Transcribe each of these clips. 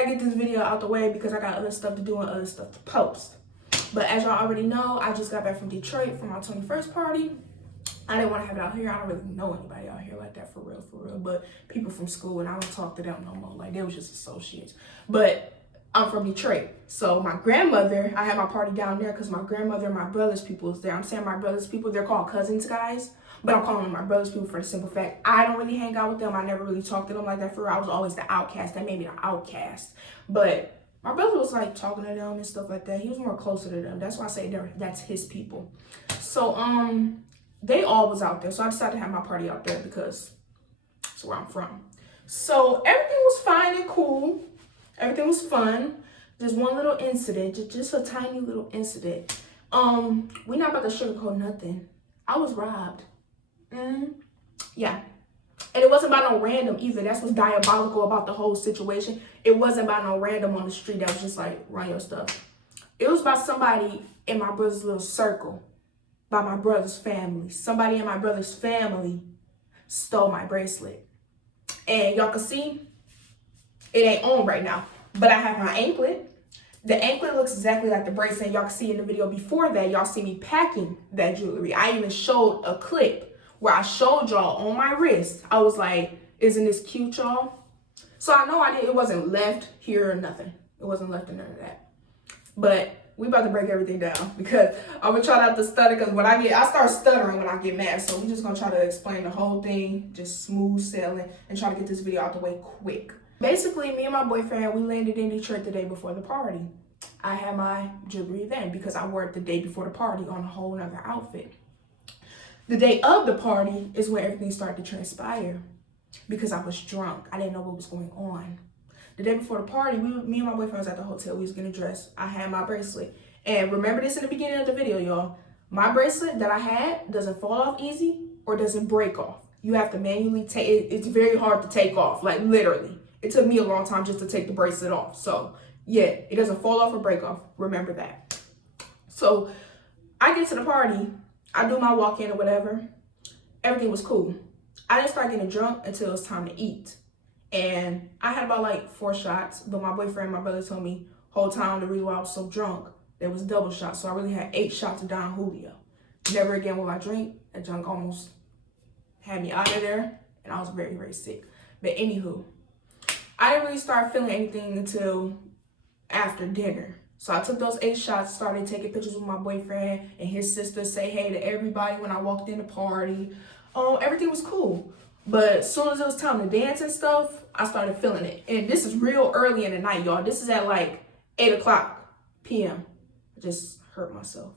gotta get this video out the way because I got other stuff to do and other stuff to post. But as y'all already know, I just got back from Detroit for my 21st party. I didn't want to have it out here. I don't really know anybody out here like that for real. But people from school, and I don't talk to them no more. Like, they was just associates. But I'm from Detroit. So my grandmother, I had my party down there because my grandmother and my brother's people was there. I'm saying my brother's people, they're called cousins, guys. But I'm calling them my brother's people for the simple fact I don't really hang out with them. I never really talked to them like that for real. I was always the outcast. That made me the outcast. But my brother was like talking to them and stuff like that. He was more closer to them. That's why I say that's his people. So they all was out there. So I decided to have my party out there because that's where I'm from. So everything was fine and cool. Everything was fun. Just one little incident, just a tiny little incident. We're not about to sugarcoat nothing. I was robbed. Yeah. And it wasn't by no random either. That's what's diabolical about the whole situation. It wasn't by no random on the street that was just like, run your stuff. It was by somebody in my brother's little circle, by my brother's family. Somebody in my brother's family stole my bracelet. And y'all can see, it ain't on right now. But I have my anklet. The anklet looks exactly like the bracelet. Y'all can see in the video before that, y'all see me packing that jewelry. I even showed a clip where I showed y'all on my wrist. I was like, isn't this cute, y'all? So I know it wasn't left here or nothing. It wasn't left in none of that. But we about to break everything down because I'm gonna try not to stutter because I start stuttering when I get mad. So we're just gonna try to explain the whole thing, just smooth sailing and try to get this video out the way quick. Basically, me and my boyfriend, we landed in Detroit the day before the party. I had my jewelry then because I wore it the day before the party on a whole nother outfit. The day of the party is when everything started to transpire because I was drunk. I didn't know what was going on. The day before the party, me and my boyfriend was at the hotel. We was getting dressed. I had my bracelet. And remember this in the beginning of the video, y'all. My bracelet that I had doesn't fall off easy or doesn't break off. You have to manually take it. It's very hard to take off, like literally. It took me a long time just to take the bracelet off. So yeah, it doesn't fall off or break off. Remember that. So I get to the party. I do my walk-in or whatever. Everything was cool. I didn't start getting drunk until it was time to eat. And I had about like 4 shots, but my boyfriend and my brother told me whole time the reason why I was so drunk, there was double shots. So I really had 8 shots of Don Julio. Never again will I drink. That junk almost had me out of there. And I was very, very sick. But anywho, I didn't really start feeling anything until after dinner. So I took those 8 shots, started taking pictures with my boyfriend and his sister, say hey to everybody when I walked in the party. Everything was cool. But as soon as it was time to dance and stuff, I started feeling it. And this is real early in the night, y'all. This is at like 8 o'clock p.m. I just hurt myself.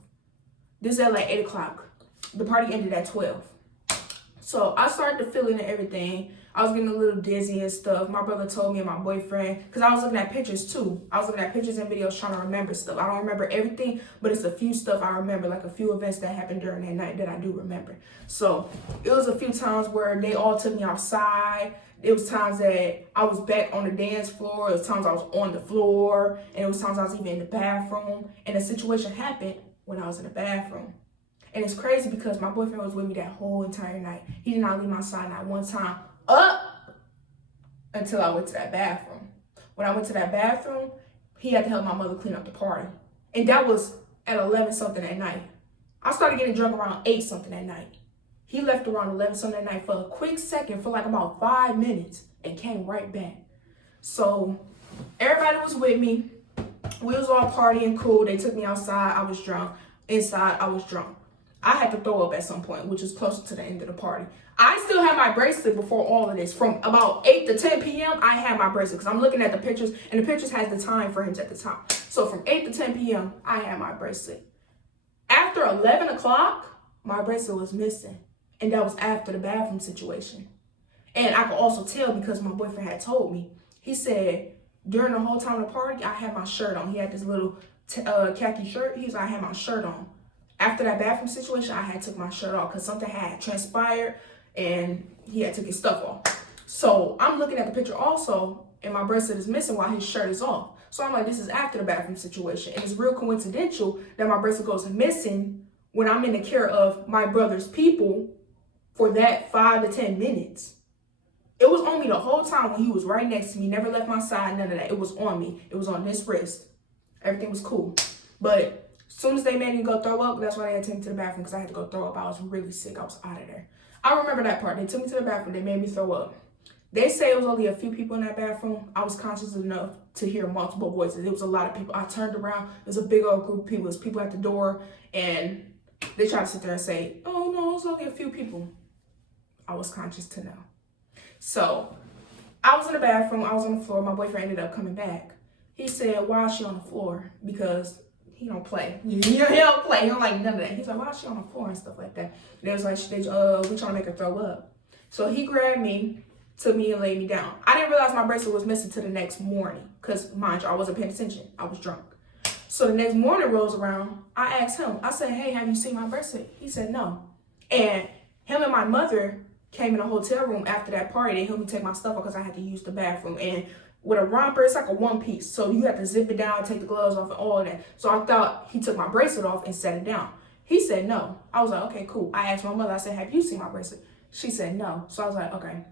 This is at like 8 o'clock. The party ended at 12. So I started to feel it and everything. I was getting a little dizzy and stuff. My brother told me and my boyfriend, because I was looking at pictures too. I was looking at pictures and videos trying to remember stuff. I don't remember everything, but it's a few stuff I remember, like a few events that happened during that night that I do remember. So it was a few times where they all took me outside. It was times that I was back on the dance floor. It was times I was on the floor. And it was times I was even in the bathroom. And the situation happened when I was in the bathroom. And it's crazy because my boyfriend was with me that whole entire night. He did not leave my side not one time up until I went to that bathroom. When I went to that bathroom, he had to help my mother clean up the party. And that was at 11 something at night. I started getting drunk around 8 something at night. He left around 11 something at night for a quick second, for like about 5 minutes, and came right back. So everybody was with me. We was all partying cool. They took me outside. I was drunk. Inside, I was drunk. I had to throw up at some point, which was closer to the end of the party. I still had my bracelet before all of this. From about 8 to 10 p.m., I had my bracelet because I'm looking at the pictures, and the pictures has the time frames at the top. So from 8 to 10 p.m., I had my bracelet. After 11 o'clock, my bracelet was missing, and that was after the bathroom situation. And I could also tell because my boyfriend had told me. He said, during the whole time of the party, I had my shirt on. He had this little khaki shirt. He was like, I had my shirt on. After that bathroom situation, I had took my shirt off because something had transpired and he had took his stuff off. So I'm looking at the picture also, and my bracelet is missing while his shirt is off. So I'm like, this is after the bathroom situation. And it's real coincidental that my bracelet goes missing when I'm in the care of my brother's people for that 5 to 10 minutes. It was on me the whole time when he was right next to me, never left my side, none of that. It was on me. It was on this wrist. Everything was cool. But as soon as they made me go throw up, that's why they had to take me to the bathroom, because I had to go throw up. I was really sick. I was out of there. I remember that part. They took me to the bathroom. They made me throw up. They say it was only a few people in that bathroom. I was conscious enough to hear multiple voices. It was a lot of people. I turned around. There's a big old group of people. There's people at the door. And they tried to sit there and say, oh, no, it's only a few people. I was conscious to know. So I was in the bathroom. I was on the floor. My boyfriend ended up coming back. He said, why is she on the floor? Because he don't play. He don't play. He don't like none of that. He's like, why is she on the floor and stuff like that? And it was like, we trying to make her throw up. So he grabbed me, took me and laid me down. I didn't realize my bracelet was missing till the next morning. Because, mind you, I wasn't paying attention. I was drunk. So the next morning rolls around. I asked him. I said, hey, have you seen my bracelet? He said, no. And him and my mother came in a hotel room after that party. They helped me take my stuff off because I had to use the bathroom. And with a romper, it's like a one piece. So you have to zip it down, take the gloves off and all of that. So I thought he took my bracelet off and set it down. He said no. I was like, okay, cool. I asked my mother, I said, have you seen my bracelet? She said no. So I was like, okay,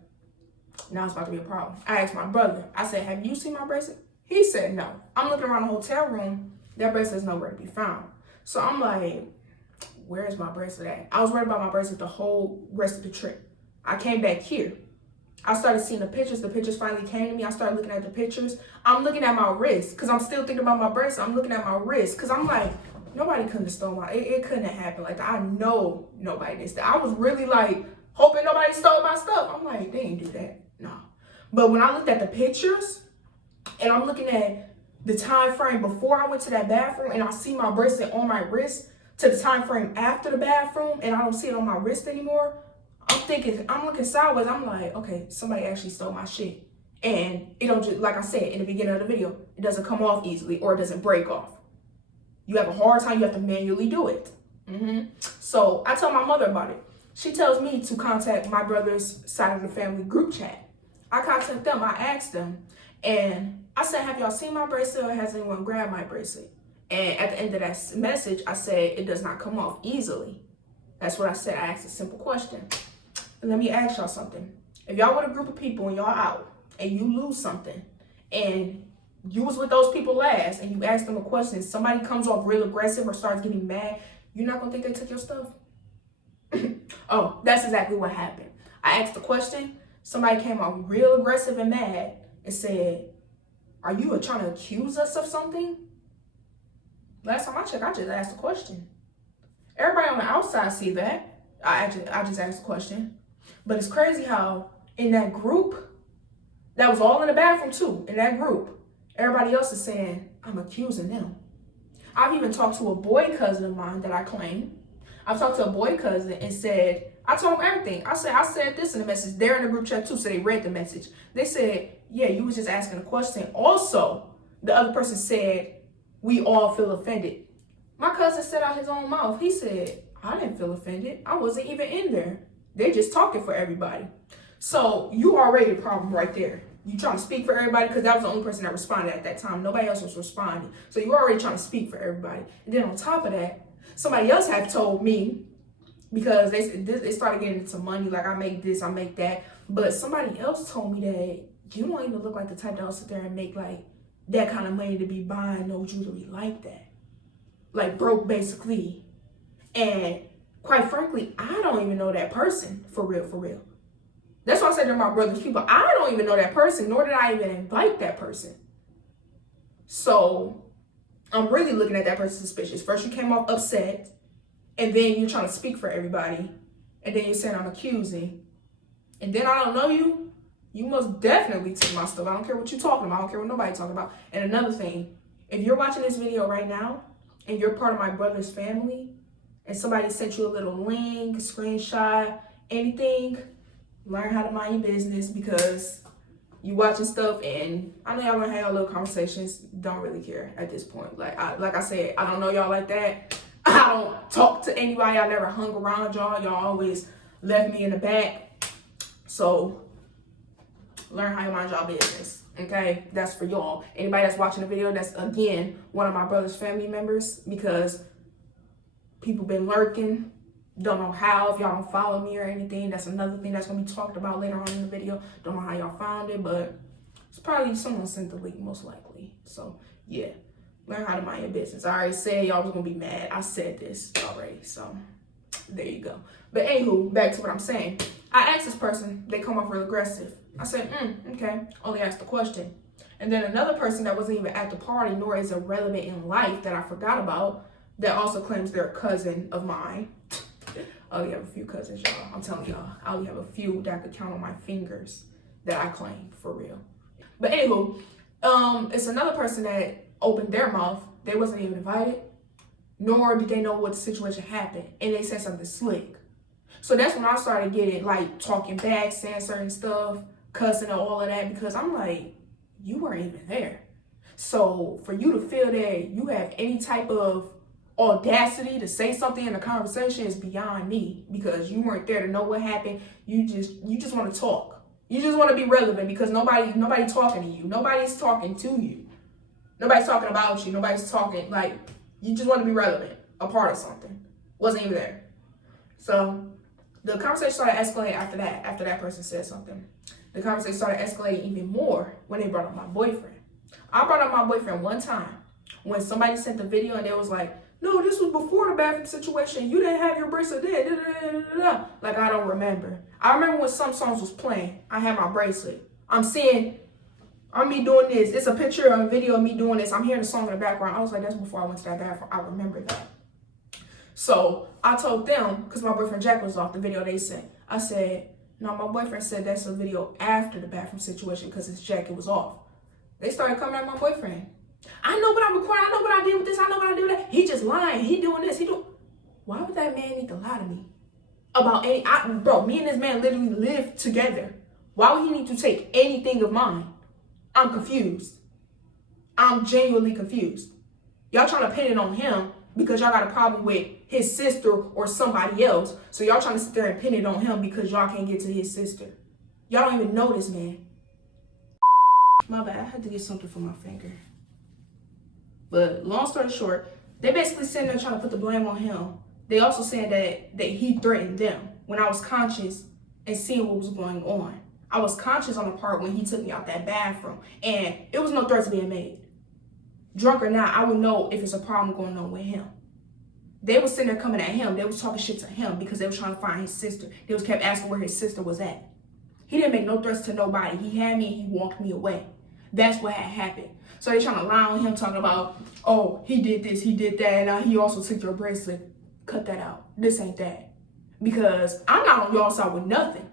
now it's about to be a problem. I asked my brother, I said, have you seen my bracelet? He said no. I'm looking around the hotel room. That bracelet's nowhere to be found. So I'm like, where is my bracelet at? I was worried about my bracelet the whole rest of the trip. I came back here. I started seeing the pictures. The pictures finally came to me. I started looking at the pictures. I'm looking at my wrist because I'm still thinking about my bracelet. I'm looking at my wrist because I'm like, nobody couldn't have stolen my, it couldn't have happened. Like, I know nobody did that. I was really like hoping nobody stole my stuff. I'm like, they ain't do that. No. But when I looked at the pictures and I'm looking at the time frame before I went to that bathroom and I see my bracelet on my wrist to the time frame after the bathroom and I don't see it on my wrist anymore, I'm looking sideways. I'm like, okay, somebody actually stole my shit. And it don't just, like I said in the beginning of the video, it doesn't come off easily or it doesn't break off. You have a hard time, you have to manually do it. So I tell my mother about it. She tells me to contact my brother's side of the family group chat. I contact them, I asked them, and I said, have y'all seen my bracelet or has anyone grabbed my bracelet? And at the end of that message, I said, it does not come off easily. That's what I said. I asked a simple question. And let me ask y'all something. If y'all with a group of people and y'all out and you lose something and you was with those people last and you ask them a question, somebody comes off real aggressive or starts getting mad, you're not gonna think they took your stuff? Oh, that's exactly what happened. I asked the question, somebody came off real aggressive and mad and said, are you trying to accuse us of something? Last time I checked, I just asked a question. Everybody on the outside see that. I just asked a question. But it's crazy how in that group, that was all in the bathroom too, in that group, everybody else is saying, I'm accusing them. I've even talked to a boy cousin of mine that I claim. I've talked to a boy cousin and said, I told him everything. I said this in the message. They're in the group chat too, so they read the message. They said, yeah, you was just asking a question. Also, the other person said, we all feel offended. My cousin said out his own mouth, he said, I didn't feel offended. I wasn't even in there. They're just talking for everybody. So you already a problem right there. You trying to speak for everybody because that was the only person that responded at that time. Nobody else was responding. So you're already trying to speak for everybody. And then on top of that, somebody else had told me, because they started getting into money, like I make this, I make that. But somebody else told me that you don't even look like the type that'll sit there and make like that kind of money to be buying no jewelry like that. Like broke basically. And quite frankly, I don't even know that person for real, for real. That's why I said to my brother's people, I don't even know that person, nor did I even invite that person. So I'm really looking at that person suspicious. First you came off upset, and then you're trying to speak for everybody, and then you're saying I'm accusing, and then I don't know you. You most definitely took my stuff. I don't care what you're talking about. I don't care what nobody's talking about. And another thing, if you're watching this video right now, and you're part of my brother's family, and somebody sent you a little link, screenshot, anything, learn how to mind your business, because you watching stuff and I know y'all gonna have little conversations. Don't really care at this point. Like I said, I don't know y'all like that. I don't talk to anybody. I never hung around y'all. Y'all always left me in the back. So learn how to mind y'all business. Okay, that's for y'all. Anybody that's watching the video, that's again one of my brother's family members, because people been lurking Don't know how, if y'all don't follow me or anything. That's another thing that's going to be talked about later on in the video. Don't know how y'all found it, but it's probably someone sent the link, most likely. So, yeah. Learn how to mind your business. I already said y'all was going to be mad. I said this already, so there you go. But anywho, back to what I'm saying. I asked this person. They come off real aggressive. I said, okay. Only asked the question. And then another person that wasn't even at the party, nor is irrelevant in life, that I forgot about, that also claims they're a cousin of mine. I only have a few cousins, y'all. I'm telling y'all. I only have a few that I could count on my fingers that I claim, for real. But anywho, it's another person that opened their mouth. They wasn't even invited, nor did they know what the situation happened. And they said something slick. So that's when I started getting, like, talking back, saying certain stuff, cussing and all of that, because I'm like, you weren't even there. So for you to feel that you have any type of audacity to say something in a conversation is beyond me, because you weren't there to know what happened. You just want to talk. You just want to be relevant, because nobody's talking to you. Nobody's talking to you. Nobody's talking about you. Nobody's talking, like, you just want to be relevant, a part of something. Wasn't even there. So the conversation started escalating after that person said something. The conversation started escalating even more when they brought up my boyfriend. I brought up my boyfriend one time when somebody sent the video and they was like, no, this was before the bathroom situation. You didn't have your bracelet then. Like, I don't remember. I remember when some songs was playing. I had my bracelet. I'm me doing this. It's a picture of a video of me doing this. I'm hearing the song in the background. I was like, that's before I went to that bathroom. I remember that. So I told them, because my boyfriend Jack was off the video they sent. I said, no, my boyfriend said that's a video after the bathroom situation because his jacket was off. They started coming at my boyfriend. I know what I recorded. I know what I did with this. I know what I did with that. He just lying. He doing this. Why would that man need to lie to me about bro, me and this man literally live together. Why would he need to take anything of mine? I'm confused. I'm genuinely confused. Y'all trying to pin it on him because y'all got a problem with his sister or somebody else. So y'all trying to sit there and pin it on him because y'all can't get to his sister. Y'all don't even know this man. My bad. I had to get something for my finger. But long story short, they basically sitting there trying to put the blame on him. They also saying that he threatened them when I was conscious and seeing what was going on. I was conscious on the part when he took me out that bathroom, and it was no threats being made. Drunk or not, I would know if it's a problem going on with him. They was sitting there coming at him. They was talking shit to him because they was trying to find his sister. They was kept asking where his sister was at. He didn't make no threats to nobody. He had me and he walked me away. That's what had happened. So they trying to lie on him, talking about, oh, he did this, he did that, and now he also took your bracelet. Cut that out. This ain't that. Because I'm not on y'all side with nothing.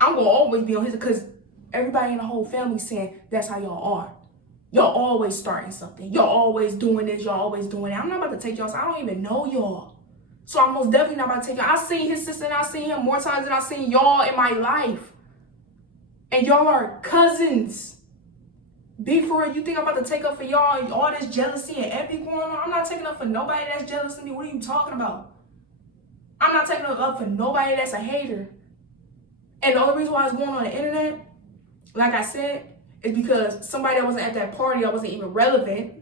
I'm going to always be on his, because everybody in the whole family saying that's how y'all are. Y'all always starting something. Y'all always doing this. Y'all always doing that. I'm not about to take y'all. I don't even know y'all. So I'm most definitely not about to take y'all. I've seen his sister and I've seen him more times than I've seen y'all in my life. And y'all are cousins. Be for real. You think I'm about to take up for y'all and all this jealousy and envy going on? I'm not taking up for nobody that's jealous of me. What are you talking about? I'm not taking up for nobody that's a hater. And the only reason why it's going on the internet, like I said, is because somebody that wasn't at that party, that wasn't even relevant,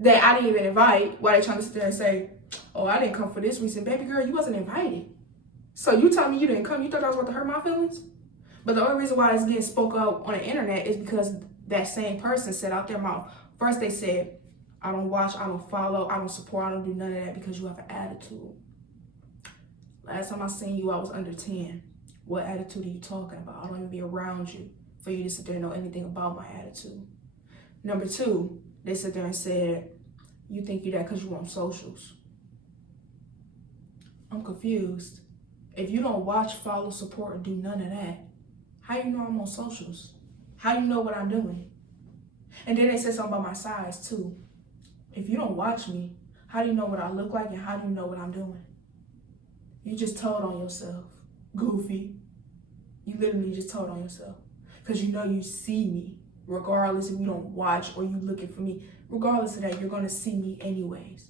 that I didn't even invite, why they trying to sit there and say, oh, I didn't come for this reason. Baby girl, you wasn't invited. So you tell me you didn't come, you thought I was about to hurt my feelings? But the only reason why it's getting spoke out on the internet is because that same person said out their mouth. First they said, I don't watch, I don't follow, I don't support, I don't do none of that because you have an attitude. Last time I seen you, I was under 10. What attitude are you talking about? I don't even be around you for you to sit there and know anything about my attitude. Number two, they sit there and said, you think you that because you on socials. I'm confused. If you don't watch, follow, support, or do none of that, how you know I'm on socials? How you know what I'm doing? And then they said something about my size too. If you don't watch me, how do you know what I look like and how do you know what I'm doing? You just told on yourself. Goofy. You literally just told on yourself. Because you know you see me. Regardless if you don't watch or you looking for me. Regardless of that, you're going to see me anyways.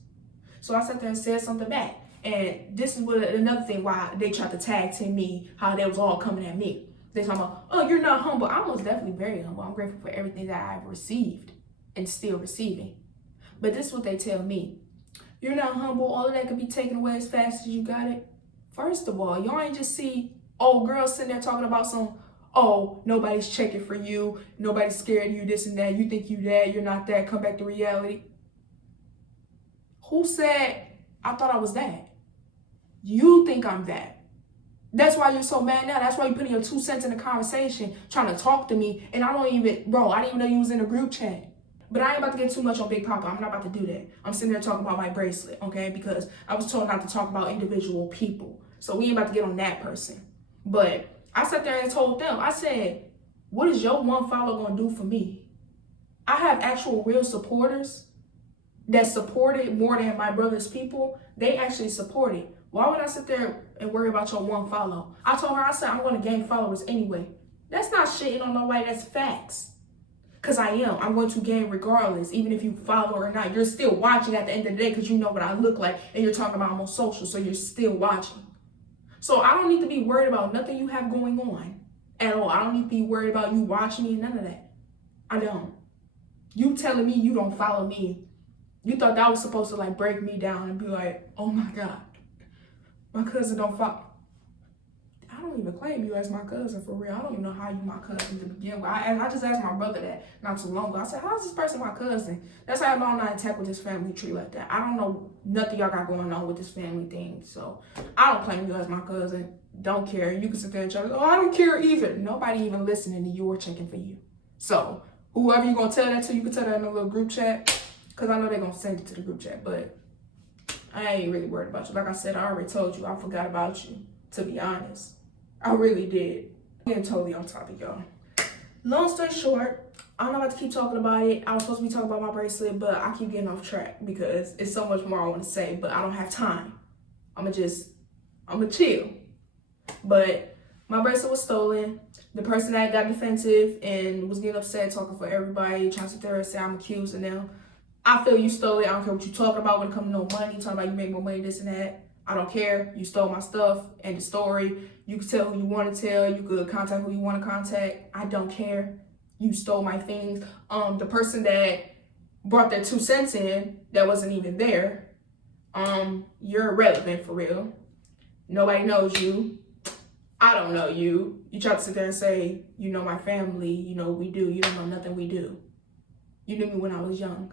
So I sat there and said something back. And this is what another thing why they tried to tag team me. How they was all coming at me. They talking about, oh, you're not humble. I was definitely very humble. I'm grateful for everything that I've received and still receiving. But this is what they tell me. you're not humble, all of that could be taken away as fast as you got it. First of all, y'all ain't just see old girls sitting there talking about some, oh, nobody's checking for you, nobody's scared of you, this and that, you think you that, you're not that, come back to reality. Who said I thought I was that? You think I'm that. That's why you're so mad now. That's why you're putting your 2 cents in the conversation, trying to talk to me, and I didn't even know you was in a group chat. But I ain't about to get too much on Big Papa. I'm not about to do that. I'm sitting there talking about my bracelet, okay? Because I was told not to talk about individual people. So we ain't about to get on that person. But I sat there and told them, I said, what is your one follow gonna do for me? I have actual real supporters that support it more than my brother's people. They actually support it. Why would I sit there and worry about your one follow? I told her, I said, I'm gonna gain followers anyway. That's not shitting on nobody, that's facts. Because I am. I'm going to gain regardless, even if you follow or not. You're still watching at the end of the day because you know what I look like and you're talking about I'm on social, so you're still watching. So I don't need to be worried about nothing you have going on at all. I don't need to be worried about you watching me and none of that. I don't. You telling me you don't follow me. You thought that was supposed to like break me down and be like, oh my God, my cousin don't follow. I don't even claim you as my cousin for real. I don't even know how you my cousin to begin with. I just asked my brother that not too long ago. I said, how is this person my cousin? That's how I know I'm not intact with this family tree like that. I don't know nothing y'all got going on with this family thing. So I don't claim you as my cousin. Don't care. You can sit there and try to, oh, I don't care either. Nobody even listening to you or checking for you. So whoever you going to tell that to, you can tell that in a little group chat. Because I know they're going to send it to the group chat. But I ain't really worried about you. Like I said, I already told you I forgot about you, to be honest. I really did. I'm getting totally on topic, y'all. Long story short, I'm not about to keep talking about it. I was supposed to be talking about my bracelet, but I keep getting off track because it's so much more I want to say, but I don't have time. I'm gonna chill. But my bracelet was stolen. The person that got defensive and was getting upset, talking for everybody, trying to sit there and say I'm accusing them. I feel you stole it. I don't care what you're talking about when it comes to no money. Talking about you make more money, this and that. I don't care. You stole my stuff. End of story. You can tell who you want to tell. You could contact who you want to contact. I don't care. You stole my things. The person that brought their 2 cents in that wasn't even there, you're irrelevant for real. Nobody knows you. I don't know you. You try to sit there and say, you know my family, you know what we do. You don't know nothing we do. You knew me when I was young.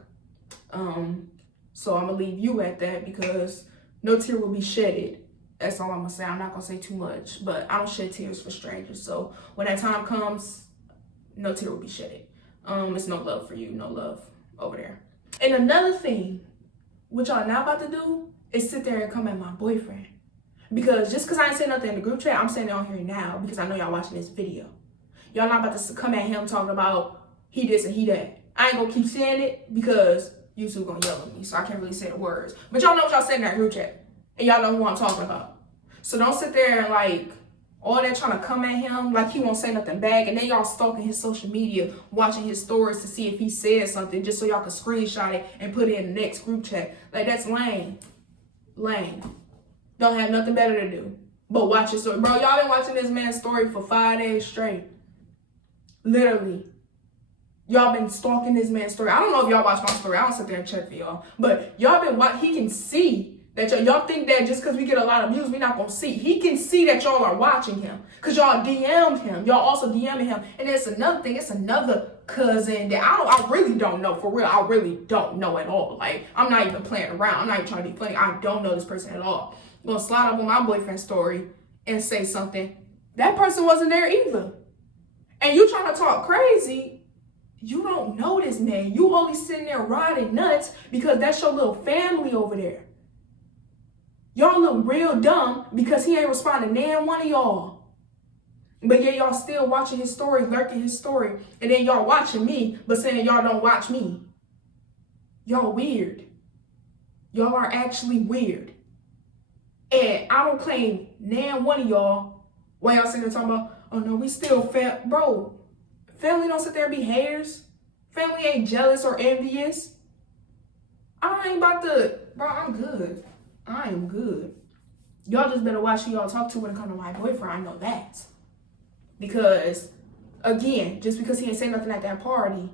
So I'm going to leave you at that because no tear will be shedded. That's all I'm going to say. I'm not going to say too much, but I don't shed tears for strangers. So when that time comes, no tear will be shedded. It's no love for you. No love over there. And another thing, what y'all not about to do is sit there and come at my boyfriend. Because just because I ain't saying nothing in the group chat, I'm saying it on here now because I know y'all watching this video. Y'all not about to come at him talking about he this and he that. I ain't going to keep saying it because YouTube gonna yell at me, so I can't really say the words. But y'all know what y'all said in that group chat. And y'all know who I'm talking about. So don't sit there and like, all that trying to come at him like he won't say nothing back. And then y'all stalking his social media, watching his stories to see if he said something just so y'all can screenshot it and put it in the next group chat. Like, that's lame. Lame. Don't have nothing better to do but watch his story. Bro, y'all been watching this man's story for 5 days straight. Literally. Y'all been stalking this man's story. I don't know if y'all watch my story. I don't sit there and check for y'all. But y'all been he can see that y'all think that just because we get a lot of views, we not going to see. He can see that y'all are watching him. Because y'all DM'd him. Y'all also DM'd him. And it's another thing. It's another cousin that I really don't know. For real, I really don't know at all. Like, I'm not even playing around. I'm not even trying to be funny. I don't know this person at all. I'm going to slide up on my boyfriend's story and say something. That person wasn't there either. And you trying to talk crazy. You don't know this man. You only sitting there riding nuts because that's your little family over there. Y'all look real dumb because he ain't responding to nan one of y'all. But yeah, y'all still watching his story, lurking his story. And then y'all watching me, but saying y'all don't watch me. Y'all weird. Y'all are actually weird. And I don't claim nan one of y'all. Why y'all sitting there talking about, oh no, we still bro. Family don't sit there and be haters. Family ain't jealous or envious. I ain't about to, bro, I'm good. I am good. Y'all just better watch who y'all talk to when it comes to my boyfriend. I know that. Because, again, just because he ain't say nothing at that party,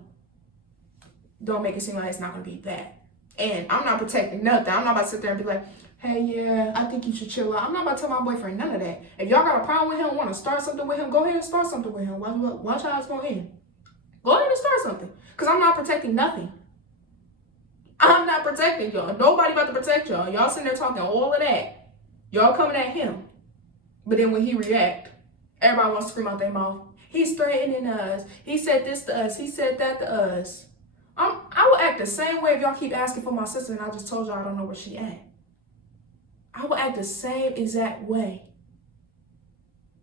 don't make it seem like it's not going to be that. And I'm not protecting nothing. I'm not about to sit there and be like, hey, yeah, I think you should chill out. I'm not about to tell my boyfriend none of that. If y'all got a problem with him, want to start something with him, go ahead and start something with him. Watch how it's going to end. Go ahead and start something. Because I'm not protecting nothing. I'm not protecting y'all. Nobody about to protect y'all. Y'all sitting there talking all of that. Y'all coming at him. But then when he react, everybody wants to scream out their mouth. He's threatening us. He said this to us. He said that to us. I will act the same way if y'all keep asking for my sister and I just told y'all I don't know where she at. I will act the same exact way.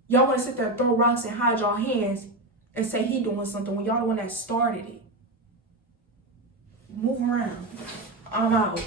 Y'all want to sit there and throw rocks and hide y'all hands and say he doing something when y'all the one that started it. Move around. I'm out.